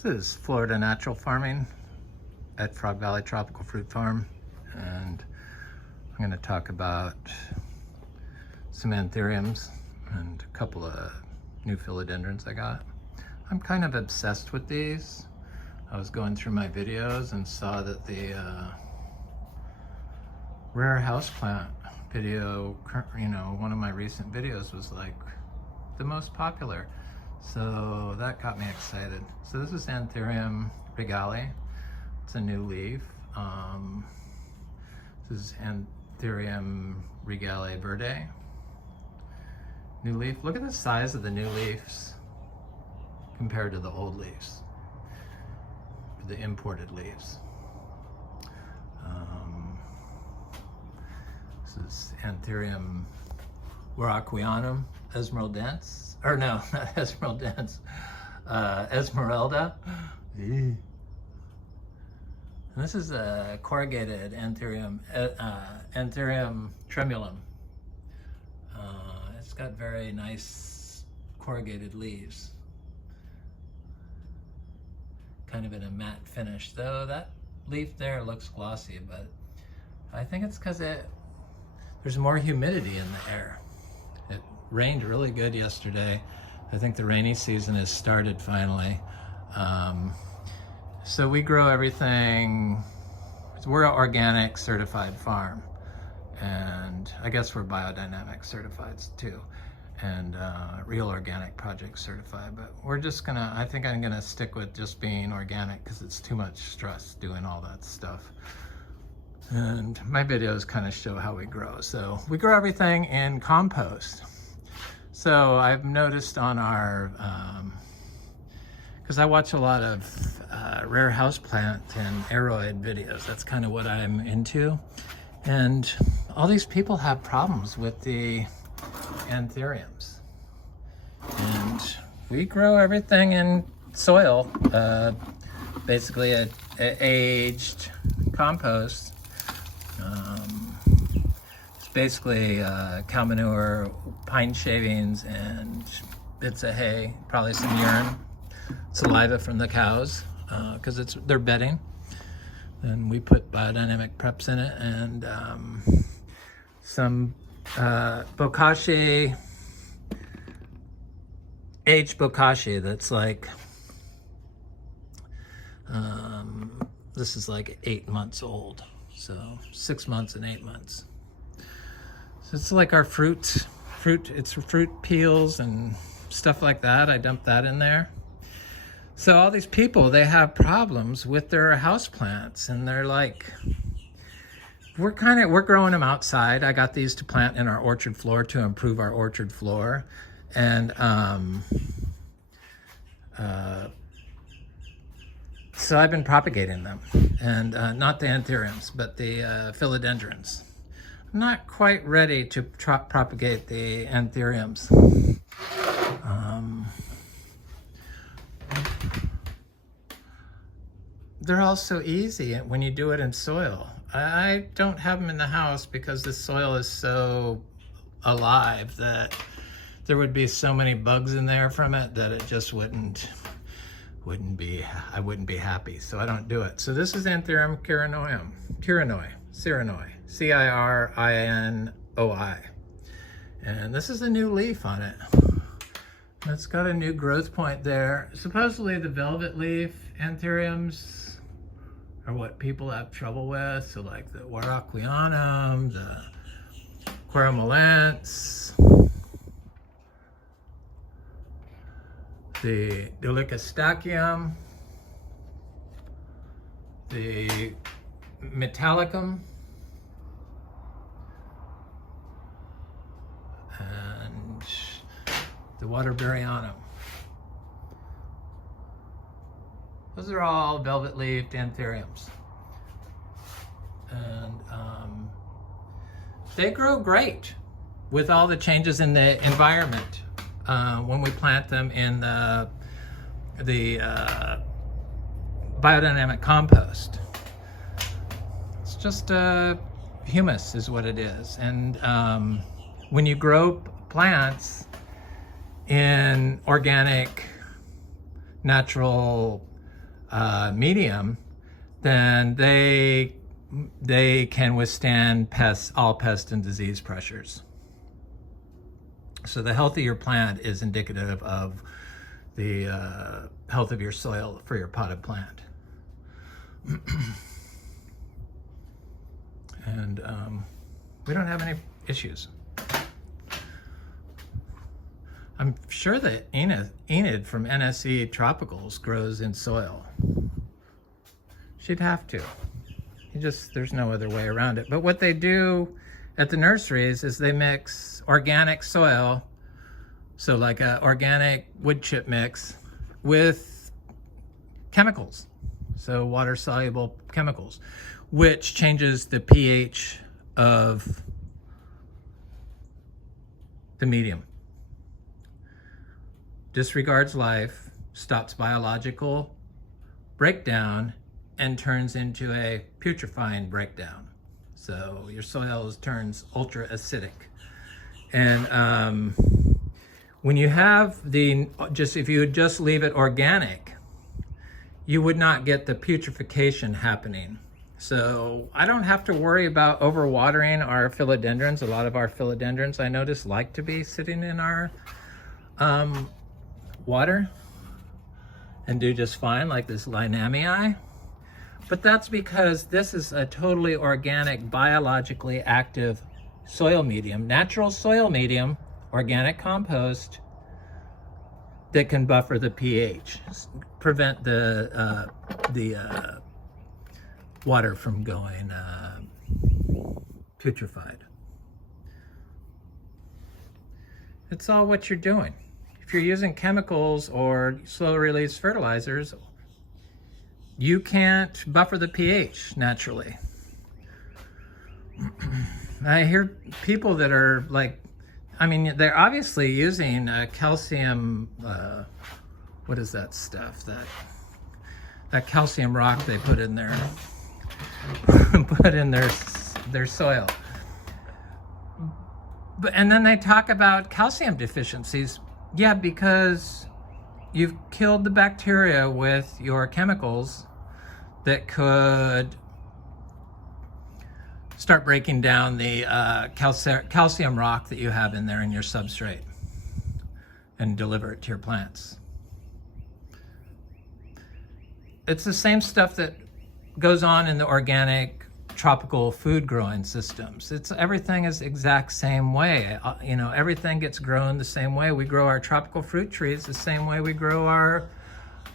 This is Florida Natural Farming at Frog Valley Tropical Fruit Farm, and I'm going to talk about some Anthuriums and a couple of new Philodendrons I got. I'm kind of obsessed with these. I was going through my videos and saw that the rare houseplant video, one of my recent videos was like the most popular. So that got me excited. So this is Anthurium Regale. It's a new leaf. This is Anthurium Regale Verde. New leaf. Look at the size of the new leaves compared to the old leaves, the imported leaves. This is Anthurium Waroqueanum, Esmeraldense, or no, not Esmeraldense, Esmeralda. And this is a corrugated Anthurium, Anthurium tremulum. It's got very nice corrugated leaves, kind of in a matte finish, though that leaf there looks glossy, but I think it's because there's more humidity in the air. It rained really good yesterday. I think the rainy season has started finally. So we grow everything. We're an organic certified farm, and I guess we're biodynamic certified too, and real organic project certified. But we're just gonna, I think I'm gonna stick with just being organic because it's too much stress doing all that stuff. And my videos kind of show how we grow. So we grow everything in compost. So I've noticed on our, because I watch a lot of rare houseplant and aroid videos. That's kind of what I'm into. And all these people have problems with the Anthuriums. And we grow everything in soil, basically a aged compost. It's basically cow manure, pine shavings, and bits of hay, probably some urine, saliva from the cows, because they're bedding. And we put biodynamic preps in it, and some bokashi, aged bokashi that's like, this is like 8 months old. So 6 months and 8 months. So it's like our fruit, it's fruit peels and stuff like that. I dump that in there. So all these people, they have problems with their houseplants, and they're like, we're growing them outside. I got these to plant in our orchard floor to improve our orchard floor. And so I've been propagating them, and not the Anthuriums, but the Philodendrons. I'm not quite ready to propagate the Anthuriums. They're all so easy when you do it in soil. I don't have them in the house because the soil is so alive that there would be so many bugs in there from it that it just I wouldn't be happy, so I don't do it. So this is Anthurium Cirinoi, C-I-R-I-N-O-I. And this is a new leaf on it. It's got a new growth point there. Supposedly the velvet leaf Anthuriums are what people have trouble with. So like the Waroqueanum, the Queramelense, the Dolichostachyum, the Metallicum, and the Waterburyanum. Those are all velvet-leaved Anthuriums. And they grow great with all the changes in the environment. When we plant them in the biodynamic compost. It's just humus is what it is. And when you grow plants in organic, natural medium, then they can withstand all pest and disease pressures. So the health of your plant is indicative of the health of your soil for your potted plant. And we don't have any issues. I'm sure that Enid from NSE Tropicals grows in soil. She'd have to. There's no other way around it. But what they do at the nurseries is they mix organic soil, so like an organic wood chip mix, with chemicals, so water-soluble chemicals, which changes the pH of the medium. Disregards life, stops biological breakdown, and turns into a putrefying breakdown. So your soil turns ultra acidic. And when you have if you would just leave it organic, you would not get the putrefaction happening. So I don't have to worry about overwatering our philodendrons. A lot of our philodendrons, I notice, like to be sitting in our water and do just fine, like this Linamii. But that's because this is a totally organic, biologically active soil medium, natural soil medium, organic compost that can buffer the pH, prevent the water from going putrefied. It's all what you're doing. If you're using chemicals or slow release fertilizers, you can't buffer the pH naturally. I hear people that are like, they're obviously using calcium, what is that stuff? That calcium rock they put in their soil. And then they talk about calcium deficiencies. Yeah, because you've killed the bacteria with your chemicals that could start breaking down the calcium rock that you have in there in your substrate and deliver it to your plants. It's the same stuff that goes on in the organic tropical food growing systems. Everything is the exact same way. Everything gets grown the same way. We grow our tropical fruit trees the same way we grow our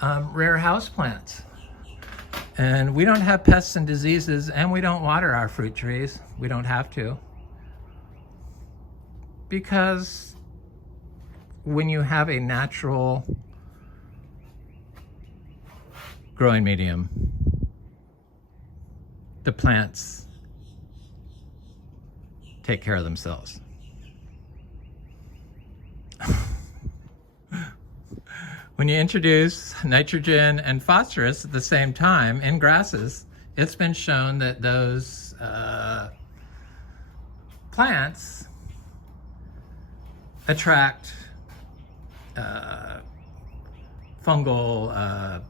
rare houseplants. And we don't have pests and diseases, and we don't water our fruit trees. We don't have to. Because when you have a natural growing medium, the plants take care of themselves. When you introduce nitrogen and phosphorus at the same time in grasses, it's been shown that those plants attract fungal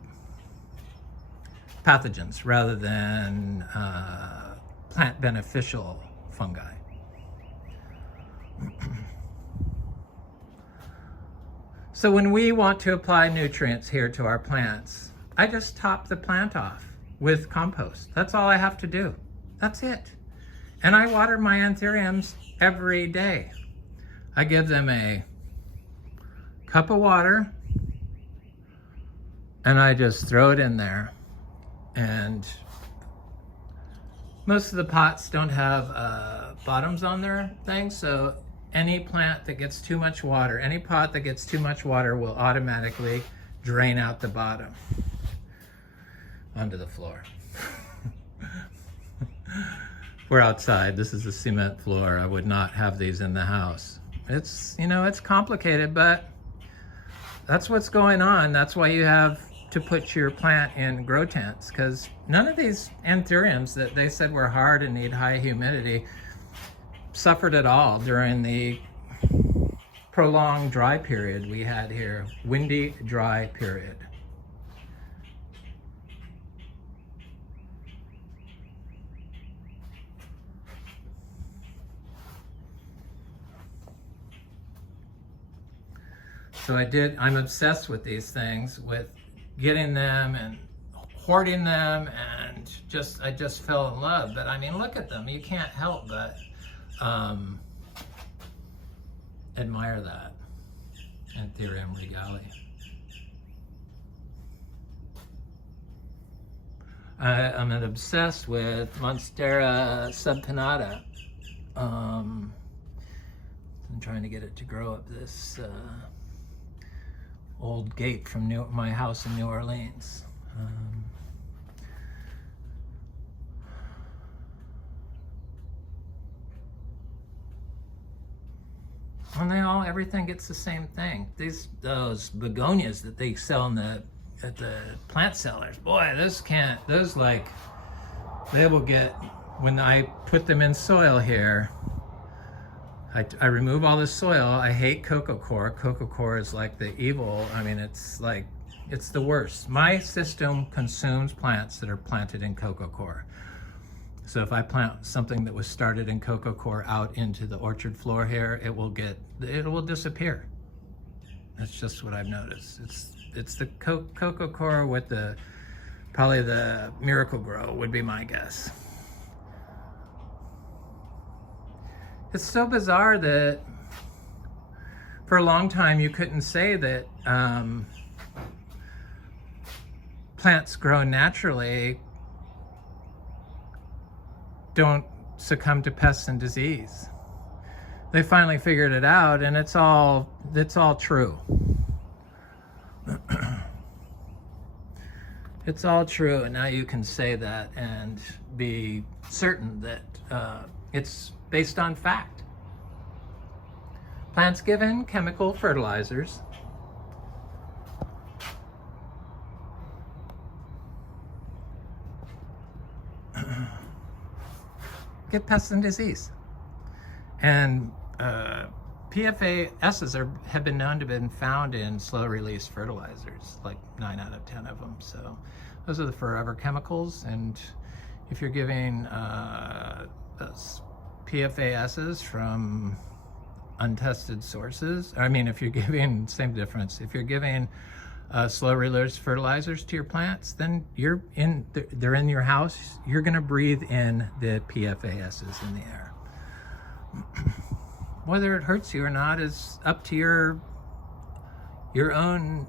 pathogens rather than plant beneficial fungi. So when we want to apply nutrients here to our plants, I just top the plant off with compost. That's all I have to do. That's it. And I water my anthuriums every day. I give them a cup of water and I just throw it in there. And most of the pots don't have bottoms on their things, so any plant that gets too much water, any pot that gets too much water will automatically drain out the bottom onto the floor. We're outside. This is a cement floor. I would not have these in the house. It's complicated, but that's what's going on. That's why you have to put your plant in grow tents, because none of these anthuriums that they said were hard and need high humidity suffered at all during the prolonged dry period we had here. Windy, dry period. So I'm obsessed with these things, with getting them and hoarding them, and I just fell in love. But I mean, look at them. You can't help but admire that. Anthurium Regale. I'm obsessed with Monstera subpinnata. I'm trying to get it to grow up this old gate from my house in New Orleans. And everything gets the same thing. Those begonias that they sell at the plant sellers, boy, they will get, when I put them in soil here, I remove all the soil. I hate coco coir. Coco coir is like the evil. I mean, it's the worst. My system consumes plants that are planted in coco coir. So if I plant something that was started in coco coir out into the orchard floor here, it will disappear. That's just what I've noticed. It's the coco coir with probably the Miracle Grow would be my guess. It's so bizarre that for a long time you couldn't say that plants grown naturally don't succumb to pests and disease. They finally figured it out, and it's all true. It's all true, and now you can say that and be certain that it's based on fact. Plants given chemical fertilizers get pests and disease. And PFASs have been known to have been found in slow-release fertilizers, like 9 out of 10 of them. So those are the forever chemicals. And if you're giving PFASs from untested sources, if you're giving, same difference, if you're giving slow-release fertilizers to your plants, then they're in your house, you're gonna breathe in the PFASs in the air. Whether it hurts you or not is up to your own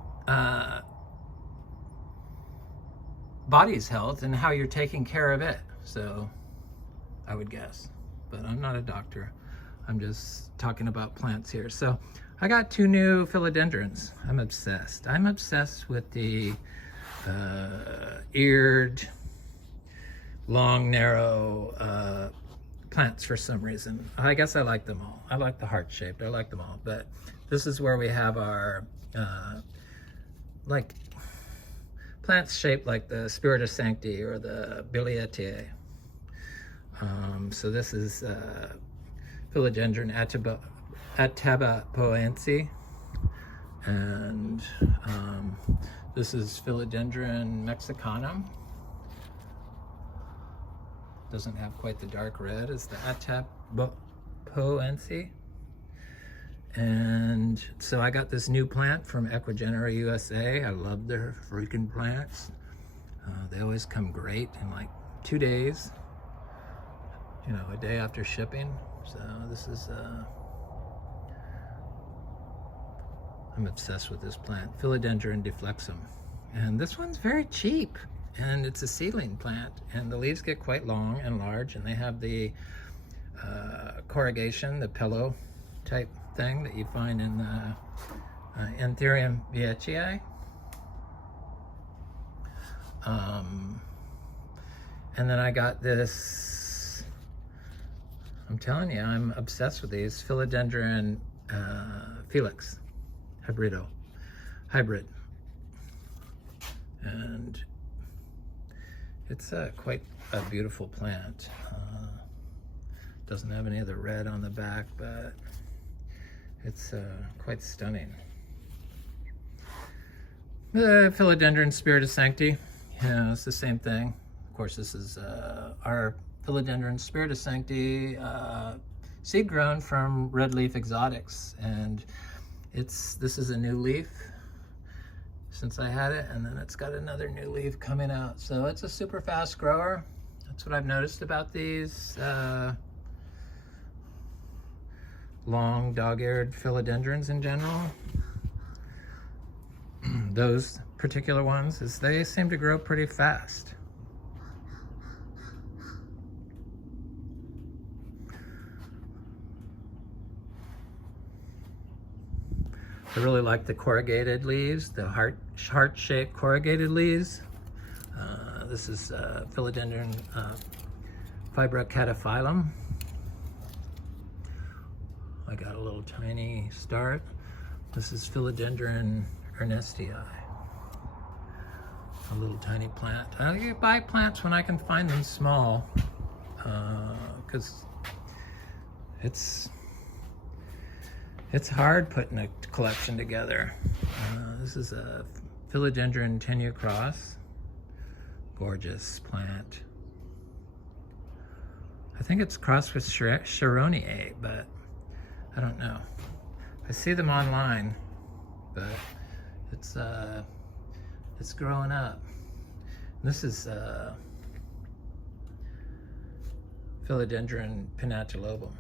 body's health and how you're taking care of it. So I would guess, but I'm not a doctor. I'm just talking about plants here. So I got 2 new philodendrons. I'm obsessed. I'm obsessed with the eared, long, narrow plants for some reason. I guess I like them all. I like the heart-shaped. I like them all. But this is where we have our like plants shaped like the Spiritus Sancti or the Bilietiae. So this is Philodendron Atabapoense, and this is Philodendron Mexicanum. Doesn't have quite the dark red as the Atabapoense. And so I got this new plant from Equigenera USA. I love their freaking plants. They always come great in like 2 days, a day after shipping. So this is I'm obsessed with this plant, Philodendron Deflexum. And this one's very cheap, and it's a seedling plant, and the leaves get quite long and large, and they have the corrugation, the pillow type thing that you find in the Anthurium Veitchii. And then I got this, I'm telling you, I'm obsessed with these, Philodendron Felix hybrid. And it's quite a beautiful plant. Doesn't have any of the red on the back, but it's quite stunning. The Philodendron Spiritus Sancti, it's the same thing. Of course, this is our Philodendron Spiritus Sancti seed grown from red leaf exotics. And this is a new leaf since I had it, and then it's got another new leaf coming out. So it's a super fast grower. That's what I've noticed about these long dog-eared philodendrons in general. Those particular ones, is they seem to grow pretty fast. I really like the corrugated leaves, the heart-shaped corrugated leaves. This is Philodendron Fibrosum. I got a little tiny start. This is Philodendron Ernestia, a little tiny plant. I buy plants when I can find them small, because it's hard putting a collection together. This is a Philodendron tenucross. Gorgeous plant. I think it's crossed with Cerenoid, but I don't know. I see them online, but it's growing up. This is Philodendron Pentatulobum,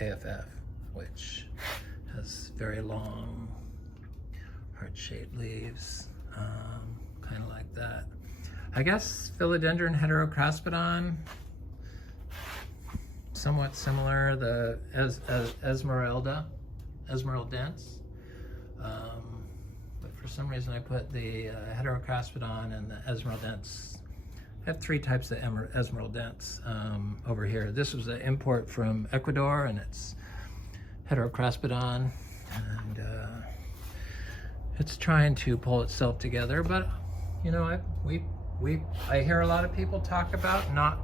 AFF, which has very long, heart-shaped leaves, kind of like that. I guess Philodendron Heterocraspidon, somewhat similar, the Esmeraldens. But for some reason I put the Heterocraspidon and the Esmeraldens. I have three types of Esmeraldens over here. This was an import from Ecuador, and it's Heterocraspidon, and it's trying to pull itself together. But you know, I hear a lot of people talk about not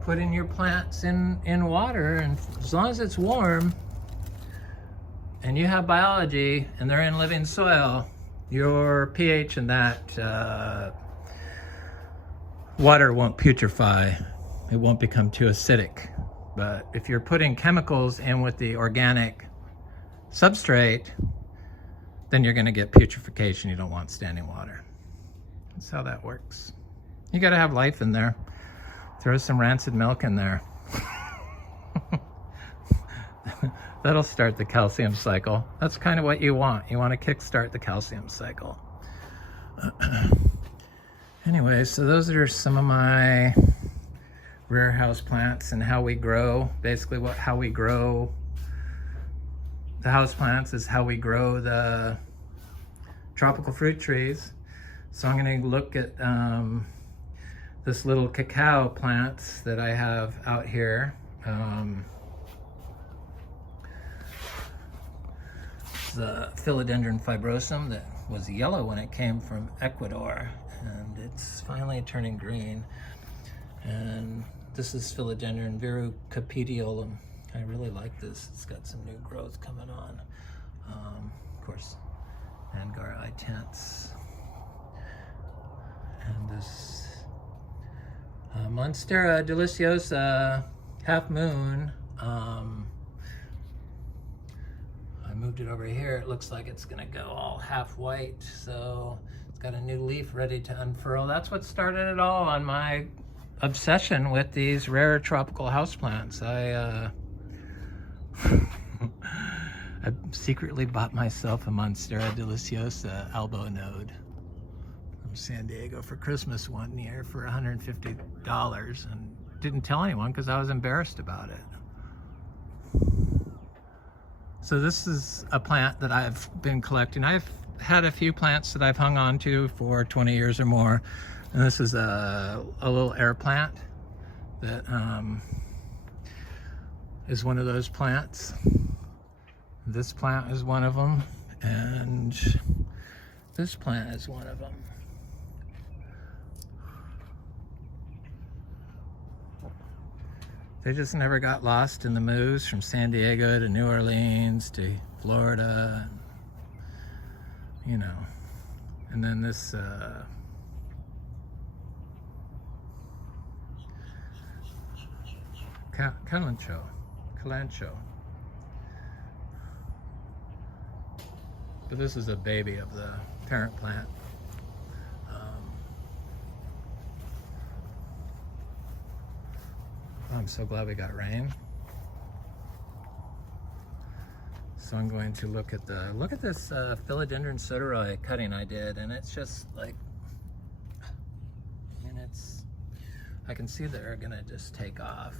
putting your plants in water, and as long as it's warm and you have biology and they're in living soil, your pH in that water won't putrefy. It won't become too acidic. But if you're putting chemicals in with the organic substrate, then you're going to get putrefaction. You don't want standing water. That's how that works. You got to have life in there. Throw some rancid milk in there. That'll start the calcium cycle. That's kind of what you want. You want to kickstart the calcium cycle. Anyway, so those are some of my rare house plants and how we grow. Basically, how we grow the house plants is how we grow the tropical fruit trees. So I'm going to look at this little cacao plants that I have out here. The Philodendron Fibrosum that was yellow when it came from Ecuador, and it's finally turning green. And this is Philodendron Vero Beach Florida. I really like this. It's got some new growth coming on. Of course, Angara Intense. And this Monstera Deliciosa Half Moon. I moved it over here. It looks like it's gonna go all half white, so it's got a new leaf ready to unfurl. That's what started it all on my obsession with these rare tropical houseplants. I secretly bought myself a Monstera Deliciosa elbow node from San Diego for Christmas one year for $150, and didn't tell anyone because I was embarrassed about it. So this is a plant that I've been collecting. I've had a few plants that I've hung on to for 20 years or more. And this is a little air plant that is one of those plants. This plant is one of them, and this plant is one of them. They just never got lost in the moves from San Diego to New Orleans to Florida, you know. And then this calancho. But this is a baby of the parent plant. I'm so glad we got rain. So I'm going to look at this Philodendron Cirinoi cutting I did, and it's just like, I can see that they're gonna just take off.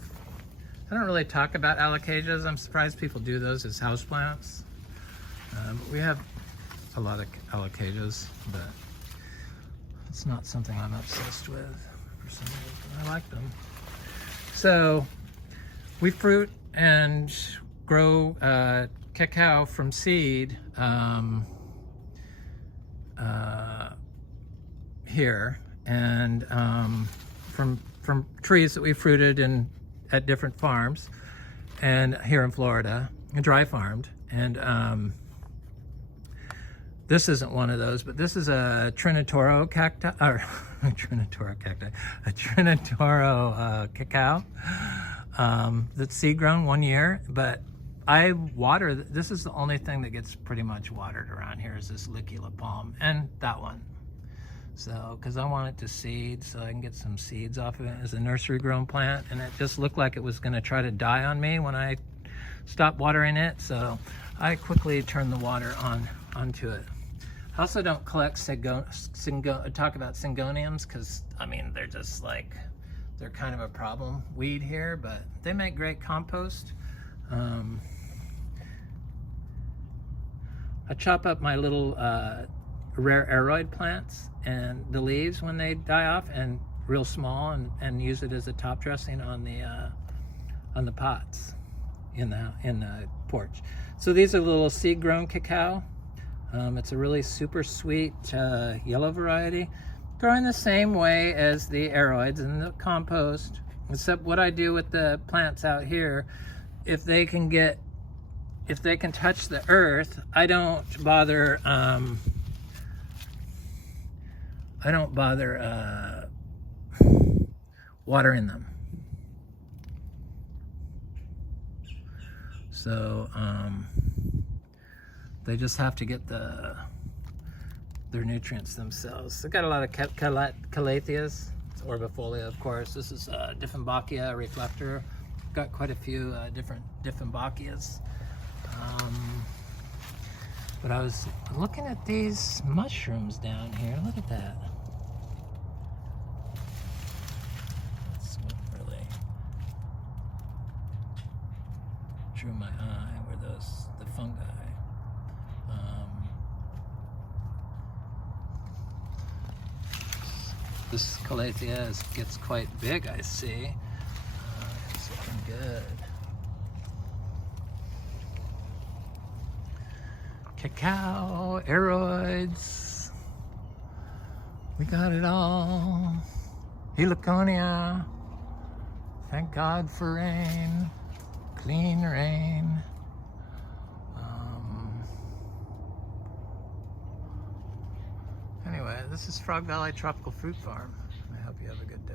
I don't really talk about alocasias. I'm surprised people do those as houseplants. We have a lot of alocasias, but it's not something I'm obsessed with for some reason. I like them. So we fruit and grow cacao from seed here, and from trees that we fruited at different farms, and here in Florida, dry farmed. And this isn't one of those, but this is a Trinitoro cacti, or Trinitoro cacti, a Trinitoro cacao that's seed grown 1 year. But I water, this is the only thing that gets pretty much watered around here, is this Licula palm and that one. So, because I want it to seed, so I can get some seeds off of it as a nursery grown plant, and it just looked like it was going to try to die on me when I stopped watering it, so I quickly turned the water onto it. I also don't collect talk about Syngoniums, because I mean they're just like, they're kind of a problem weed here, but they make great compost. I chop up my little rare aroid plants and the leaves when they die off, and real small, and use it as a top dressing on the pots in the porch. So these are little seed grown cacao. It's a really super sweet yellow variety, growing the same way as the aroids and the compost, except what I do with the plants out here, if they can touch the earth, I don't bother watering them. So they just have to get their nutrients themselves. They've got a lot of calatheas. It's orbifolia, of course. This is Dieffenbachia reflector. Got quite a few different Dieffenbachias. But I was looking at these mushrooms down here. Look at that. That's what really drew my eye, were the fungi. This calathea gets quite big, I see. It's looking good. Cacao, aroids, we got it all. Heliconia, thank God for rain, clean rain. Anyway, this is Frog Valley Tropical Fruit Farm. I hope you have a good day.